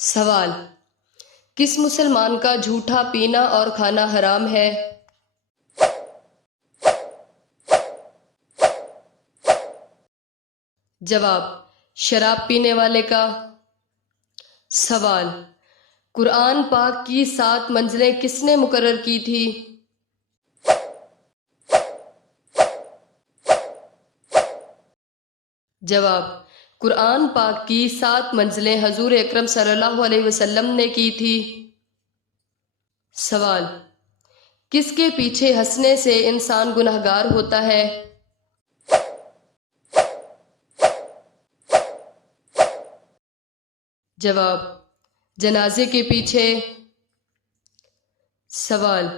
سوال: کس مسلمان کا جھوٹا پینا اور کھانا حرام ہے؟ جواب: شراب پینے والے کا۔ سوال: قرآن پاک کی 7 منزلیں کس نے مقرر کی تھی؟ جواب: قرآن پاک کی 7 منزلیں حضور اکرم صلی اللہ علیہ وسلم نے کی تھی۔ سوال: کس کے پیچھے ہنسنے سے انسان گنہگار ہوتا ہے؟ جواب: جنازے کے پیچھے۔ سوال: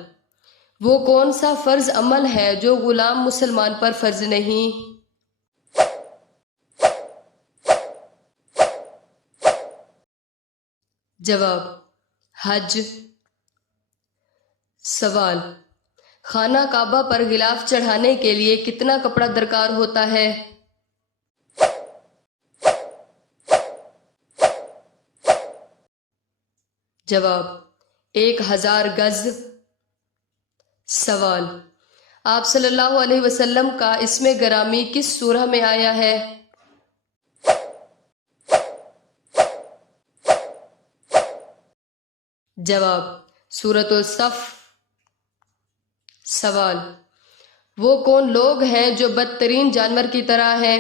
وہ کون سا فرض عمل ہے جو غلام مسلمان پر فرض نہیں؟ جواب: حج۔ سوال: خانہ کعبہ پر غلاف چڑھانے کے لیے کتنا کپڑا درکار ہوتا ہے؟ جواب: 1000 گز۔ سوال: آپ صلی اللہ علیہ وسلم کا اسم گرامی کس سورہ میں آیا ہے؟ جواب: سورۃ الصف۔ سوال: وہ کون لوگ ہیں جو بدترین جانور کی طرح ہیں؟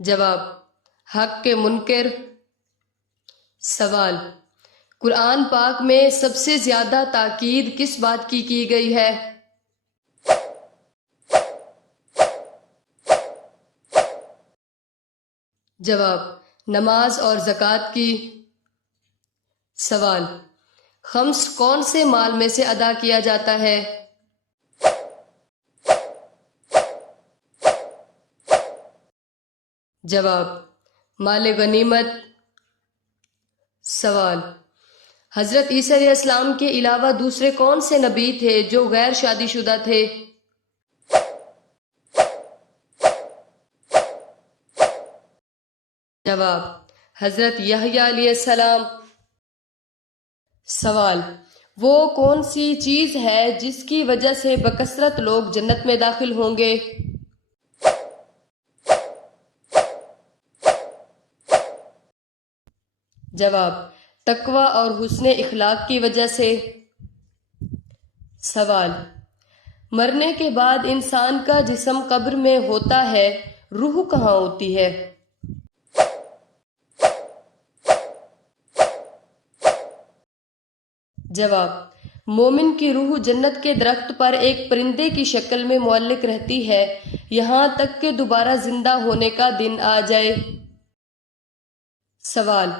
جواب: حق کے منکر۔ سوال: قرآن پاک میں سب سے زیادہ تاکید کس بات کی گئی ہے؟ جواب: نماز اور زکوٰۃ کی۔ سوال: خمس کون سے مال میں سے ادا کیا جاتا ہے؟ جواب: مال غنیمت۔ سوال: حضرت عیسیٰ علیہ السلام کے علاوہ دوسرے کون سے نبی تھے جو غیر شادی شدہ تھے؟ جواب: حضرت یحییٰ علیہ السلام۔ سوال: وہ کون سی چیز ہے جس کی وجہ سے بکثرت لوگ جنت میں داخل ہوں گے؟ جواب: تقوی اور حسن اخلاق کی وجہ سے۔ سوال: مرنے کے بعد انسان کا جسم قبر میں ہوتا ہے، روح کہاں ہوتی ہے؟ جواب: مومن کی روح جنت کے درخت پر ایک پرندے کی شکل میں معلق رہتی ہے یہاں تک کہ دوبارہ زندہ ہونے کا دن آ جائے۔ سوال: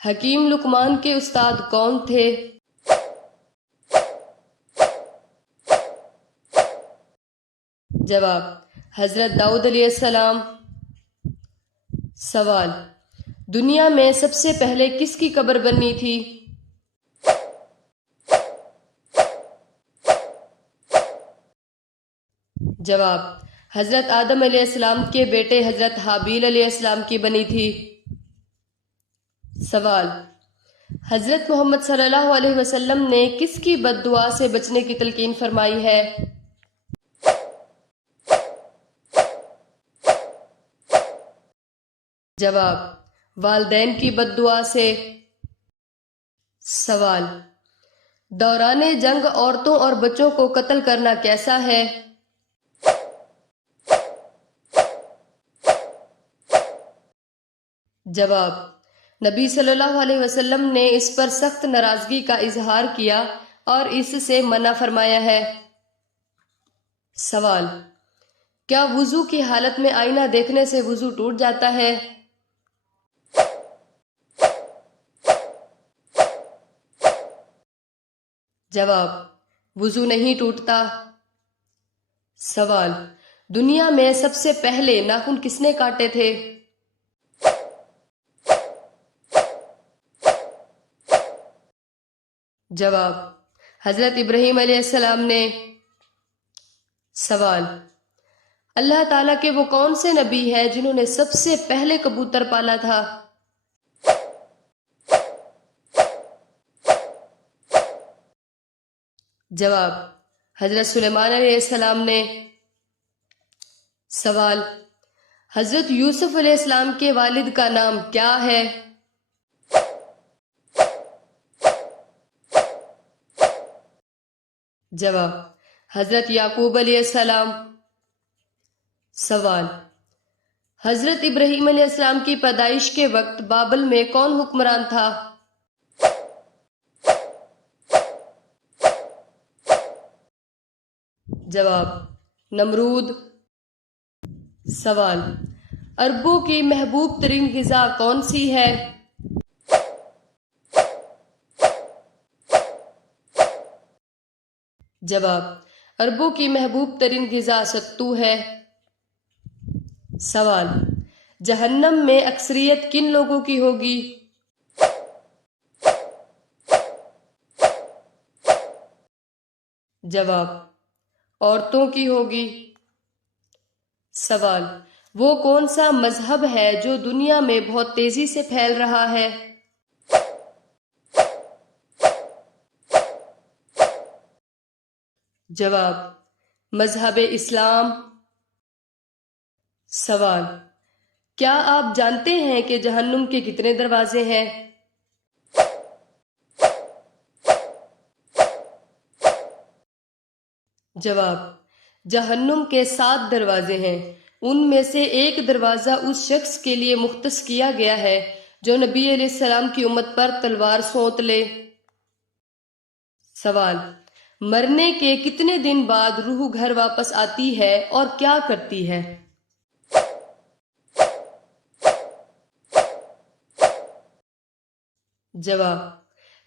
حکیم لقمان کے استاد کون تھے؟ جواب: حضرت داؤد علیہ السلام۔ سوال: دنیا میں سب سے پہلے کس کی قبر بنی تھی؟ جواب: حضرت آدم علیہ السلام کے بیٹے حضرت حابیل علیہ السلام کی بنی تھی۔ سوال: حضرت محمد صلی اللہ علیہ وسلم نے کس کی بد دعا سے بچنے کی تلقین فرمائی ہے؟ جواب: والدین کی بد دعا سے۔ سوال: دوران جنگ عورتوں اور بچوں کو قتل کرنا کیسا ہے؟ جواب: نبی صلی اللہ علیہ وسلم نے اس پر سخت ناراضگی کا اظہار کیا اور اس سے منع فرمایا ہے۔ سوال: کیا وضو کی حالت میں آئینہ دیکھنے سے وضو ٹوٹ جاتا ہے؟ جواب: وضو نہیں ٹوٹتا۔ سوال: دنیا میں سب سے پہلے ناخن کس نے کاٹے تھے؟ جواب: حضرت ابراہیم علیہ السلام نے۔ سوال: اللہ تعالیٰ کے وہ کون سے نبی ہیں جنہوں نے سب سے پہلے کبوتر پالا تھا؟ جواب: حضرت سلیمان علیہ السلام نے۔ سوال: حضرت یوسف علیہ السلام کے والد کا نام کیا ہے؟ جواب: حضرت یعقوب علیہ السلام۔ سوال: حضرت ابراہیم علیہ السلام کی پیدائش کے وقت بابل میں کون حکمران تھا؟ جواب: نمرود۔ سوال: عربوں کی محبوب ترین غذا کون سی ہے؟ جواب: عربوں کی محبوب ترین غذا ستو ہے۔ سوال: جہنم میں اکثریت کن لوگوں کی ہوگی؟ جواب: عورتوں کی ہوگی۔ سوال: وہ کون سا مذہب ہے جو دنیا میں بہت تیزی سے پھیل رہا ہے؟ جواب: مذہب اسلام۔ سوال: کیا آپ جانتے ہیں کہ جہنم کے کتنے دروازے ہیں؟ جواب: جہنم کے 7 دروازے ہیں، ان میں سے ایک دروازہ اس شخص کے لیے مختص کیا گیا ہے جو نبی علیہ السلام کی امت پر تلوار سونت لے۔ سوال: مرنے کے کتنے دن بعد روح گھر واپس آتی ہے اور کیا کرتی ہے؟ جواب: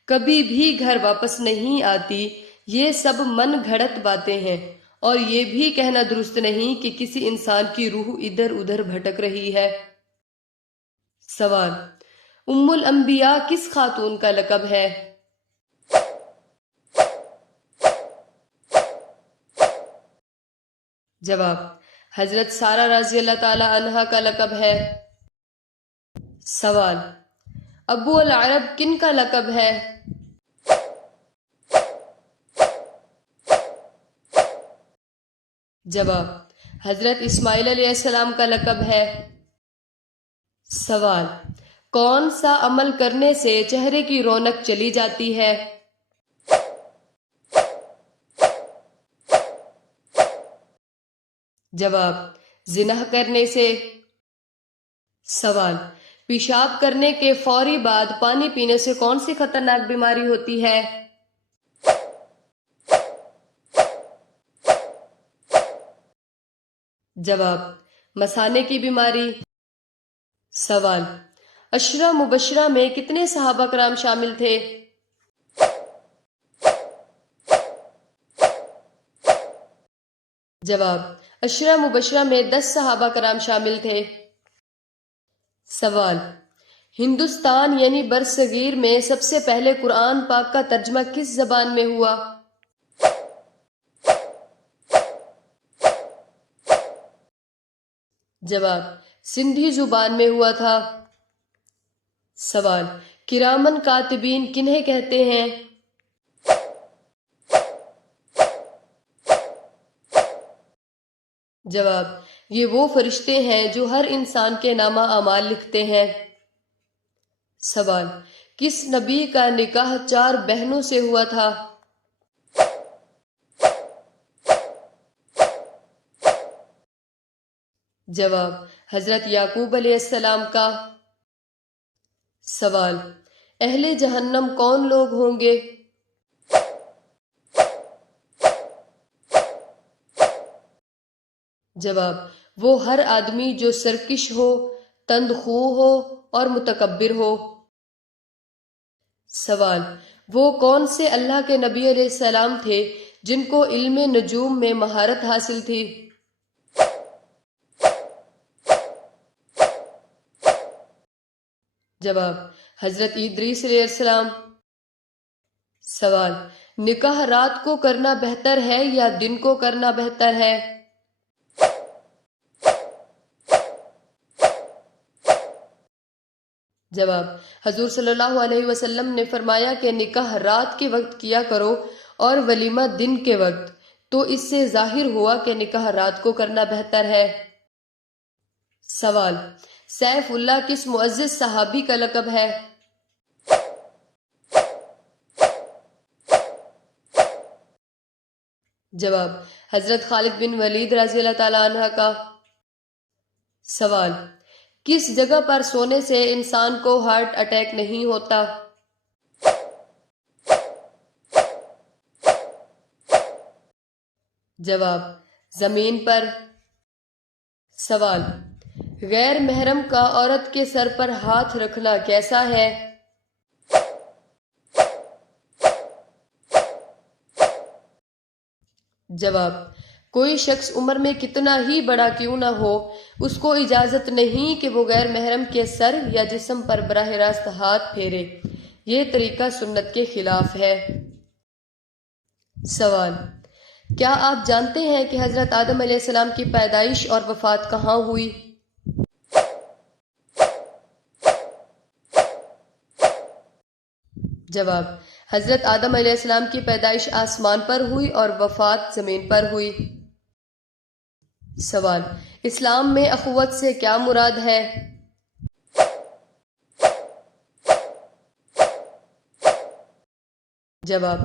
کبھی بھی گھر واپس نہیں آتی، یہ سب من گھڑت باتیں ہیں، اور یہ بھی کہنا درست نہیں کہ کسی انسان کی روح ادھر ادھر بھٹک رہی ہے۔ سوال: ام الانبیاء کس خاتون کا لقب ہے؟ جواب: حضرت سارہ رضی اللہ تعالی عنہا کا لقب ہے۔ سوال: ابو العرب کن کا لقب ہے؟ جواب: حضرت اسماعیل علیہ السلام کا لقب ہے۔ سوال: کون سا عمل کرنے سے چہرے کی رونق چلی جاتی ہے؟ جواب: زنا کرنے سے۔ سوال: پیشاب کرنے کے فوری بعد پانی پینے سے کون سی خطرناک بیماری ہوتی ہے؟ جواب: مثانے کی بیماری۔ سوال: عشرہ مبشرہ میں کتنے صحابہ کرام شامل تھے؟ جواب: عشرہ مبشرہ میں 10 صحابہ کرام شامل تھے۔ سوال: ہندوستان یعنی برصغیر میں سب سے پہلے قرآن پاک کا ترجمہ کس زبان میں ہوا؟ جواب: سندھی زبان میں ہوا تھا۔ سوال: کرامن کاتبین کنہیں کہتے ہیں؟ جواب: یہ وہ فرشتے ہیں جو ہر انسان کے نامہ اعمال لکھتے ہیں۔ سوال: کس نبی کا نکاح 4 بہنوں سے ہوا تھا؟ جواب: حضرت یعقوب علیہ السلام کا۔ سوال: اہل جہنم کون لوگ ہوں گے؟ جواب: وہ ہر آدمی جو سرکش ہو، تندخو ہو اور متکبر ہو۔ سوال: وہ کون سے اللہ کے نبی علیہ السلام تھے جن کو علم نجوم میں مہارت حاصل تھی؟ جواب: حضرت ادریس علیہ السلام۔ سوال: نکاح رات کو کرنا بہتر ہے یا دن کو کرنا بہتر ہے؟ جواب: حضور صلی اللہ علیہ وسلم نے فرمایا کہ نکاح رات کے وقت کیا کرو اور ولیمہ دن کے وقت، تو اس سے ظاہر ہوا کہ نکاح رات کو کرنا بہتر ہے۔ سوال: سیف اللہ کس معزز صحابی کا لقب ہے؟ جواب: حضرت خالد بن ولید رضی اللہ تعالیٰ عنہ کا۔ سوال: کس جگہ پر سونے سے انسان کو ہارٹ اٹیک نہیں ہوتا؟ جواب: زمین پر۔ سوال: غیر محرم کا عورت کے سر پر ہاتھ رکھنا کیسا ہے؟ جواب: کوئی شخص عمر میں کتنا ہی بڑا کیوں نہ ہو، اس کو اجازت نہیں کہ وہ غیر محرم کے سر یا جسم پر براہ راست ہاتھ پھیرے، یہ طریقہ سنت کے خلاف ہے۔ سوال: کیا آپ جانتے ہیں کہ حضرت آدم علیہ السلام کی پیدائش اور وفات کہاں ہوئی؟ جواب: حضرت آدم علیہ السلام کی پیدائش آسمان پر ہوئی اور وفات زمین پر ہوئی۔ سوال: اسلام میں اخوت سے کیا مراد ہے؟ جواب: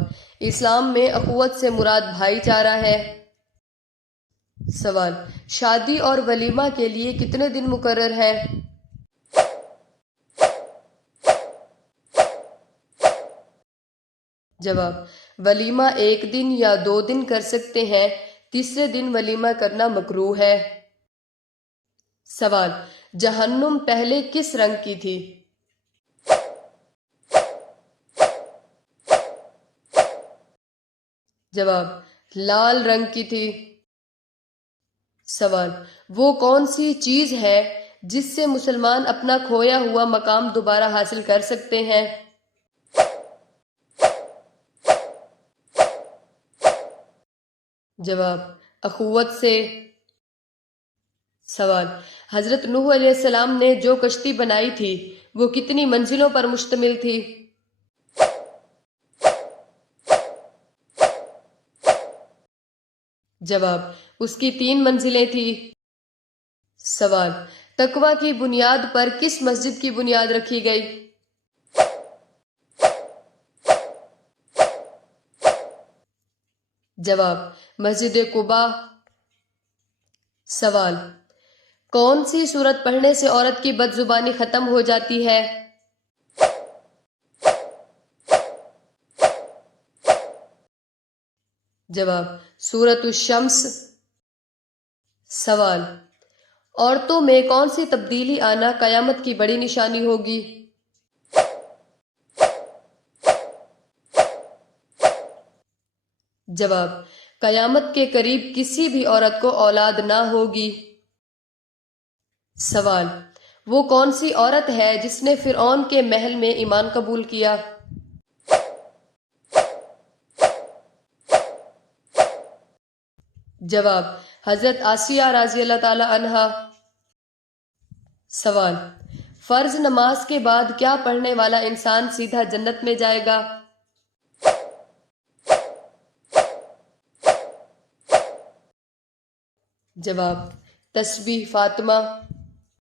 اسلام میں اخوت سے مراد بھائی چارہ ہے۔ سوال: شادی اور ولیمہ کے لیے کتنے دن مقرر ہے؟ جواب: ولیمہ 1 دن یا 2 دن کر سکتے ہیں، تیسرے دن ولیمہ کرنا مکروہ ہے۔ سوال: جہنم پہلے کس رنگ کی تھی؟ جواب: لال رنگ کی تھی۔ سوال: وہ کون سی چیز ہے جس سے مسلمان اپنا کھویا ہوا مقام دوبارہ حاصل کر سکتے ہیں؟ جواب: اخوت سے۔ سوال: حضرت نوح علیہ السلام نے جو کشتی بنائی تھی وہ کتنی منزلوں پر مشتمل تھی؟ جواب: اس کی 3 منزلیں تھیں۔ سوال: تقوی کی بنیاد پر کس مسجد کی بنیاد رکھی گئی؟ جواب: مسجد قباء۔ سوال: کون سی سورت پڑھنے سے عورت کی بد زبانی ختم ہو جاتی ہے؟ جواب: سورۃ الشمس۔ سوال: عورتوں میں کون سی تبدیلی آنا قیامت کی بڑی نشانی ہوگی؟ جواب: قیامت کے قریب کسی بھی عورت کو اولاد نہ ہوگی۔ سوال: وہ کون سی عورت ہے جس نے فرعون کے محل میں ایمان قبول کیا؟ جواب: حضرت آسیہ رضی اللہ تعالی عنہا۔ سوال: فرض نماز کے بعد کیا پڑھنے والا انسان سیدھا جنت میں جائے گا؟ جواب: تسبیح فاطمہ۔